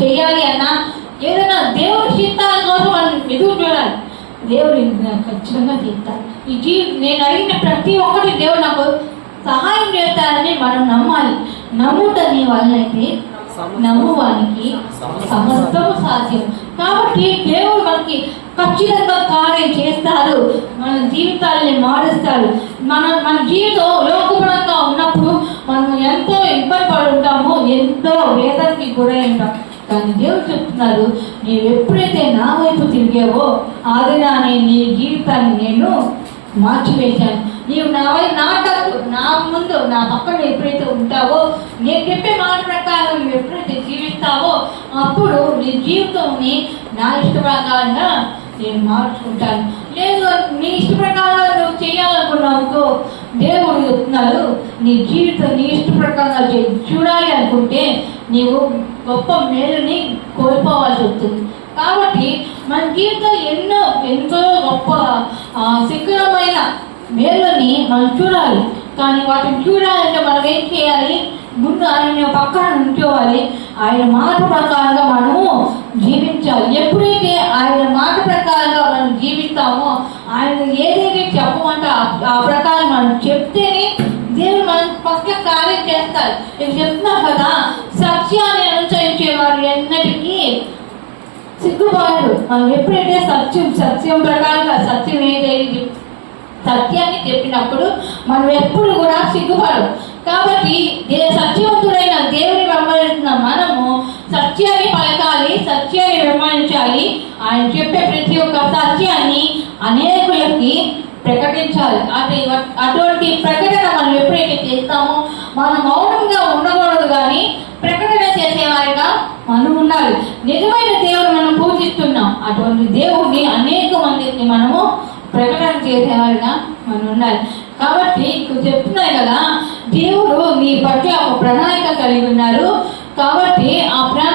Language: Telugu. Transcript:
చేయాలి అన్నా, ఏదైనా దేవుడి చిత్తాల కోసం మనం ఎదురు చూడాలి. దేవుడు ఖచ్చితంగా చేస్తారు. నేను అడిగిన ప్రతి ఒక్కటి దేవుడు నాకు సహాయం చేస్తారని మనం నమ్మాలి. నమ్ముటని వాళ్ళైతే నమ్మువానికి సమస్తము సాధ్యం. కాబట్టి దేవుడు మనకి ఖచ్చితంగా కార్యం చేస్తారు, మన జీవితాలని మారుస్తారు. మన జీవితం లోకపరంగా ఉన్నప్పుడు మనం ఎంతో ఇబ్బంది పడి ఉంటాము, ఎంతో వేదనకి గురై ఉంటాం. కానీ దేవుడు చెప్తున్నారు, నీవు ఎప్పుడైతే నా వైపు తిరిగావో ఆ దినాన్ని నీ జీవితాన్ని నేను మార్చివేశాను. నీవు నా ముందు నా పక్కన ఎప్పుడైతే ఉంటావో, నేను చెప్పే మాట ప్రకారం నువ్వు ఎప్పుడైతే జీవిస్తావో అప్పుడు నీ జీవితాన్ని నా ఇష్ట ప్రకారంగా నేను మార్చుకుంటాను. లేదు నీ ఇష్ట ప్రకారంగా నువ్వు చేయాలనుకున్నావు, దేవుడు చెప్తున్నారు నీ జీవితం నీ ఇష్ట ప్రకారంగా చూడాలి అనుకుంటే నీవు గొప్ప మేలుని కోల్పోవాల్సి వస్తుంది. కాబట్టి మన జీవితం ఎంతో గొప్ప శిఖరమైన మేలుని మనం చూడాలి. కానీ వాటిని చూడాలంటే మనం ఏం చేయాలి? ముందు ఆయన పక్కన ఉంచుకోవాలి. ఆయన మాట ప్రకారంగా మనము జీవించాలి. ఎప్పుడైతే ఆయన మాట ప్రకారంగా మనం జీవిస్తామో, ఆయన ఏదైతే చెప్పమంటే ఆ ప్రకారం మనం చెప్తేనే దేవుడు మన పక్కన కార్యం చేస్తారు. ఇది చెప్తున్నాం కదా, సత్యాన్ని అనుసరించే వారు ఎన్నటికీ సిగ్గుపడరు. మనం ఎప్పుడైతే సత్యం ప్రకారంగా సత్యం ఏదైతే సత్యాన్ని చెప్పినప్పుడు మనం ఎప్పుడు కూడా సిగ్గుపడరు. కాబట్టి సత్యవంతుడైన దేవుని వెంబడిస్తున్న మనము సత్యాన్ని పలకాలి, సత్యాన్ని వెంబడించాలి. ఆయన చెప్పే ప్రతి ఒక్క సత్యాన్ని అనేకులకి ప్రకటించాలి. అటువంటి ప్రకటన మనం ఎప్పుడైతే చేస్తామో మనం మౌనంగా ఉండకూడదు, కానీ ప్రకటన చేసేవారిగా మనం ఉండాలి. నిజమైన దేవుడు మనం పూజిస్తున్నాం, అటువంటి దేవుడిని అనేక మందికి మనము ప్రకటన చేసేవారిగా మనం ఉండాలి. కాబట్టి చెప్తున్నాయి కదా, దేవుడు నీ పట్ల ఒక ప్రణాళిక కలిగి ఉన్నారు. కాబట్టి ఆ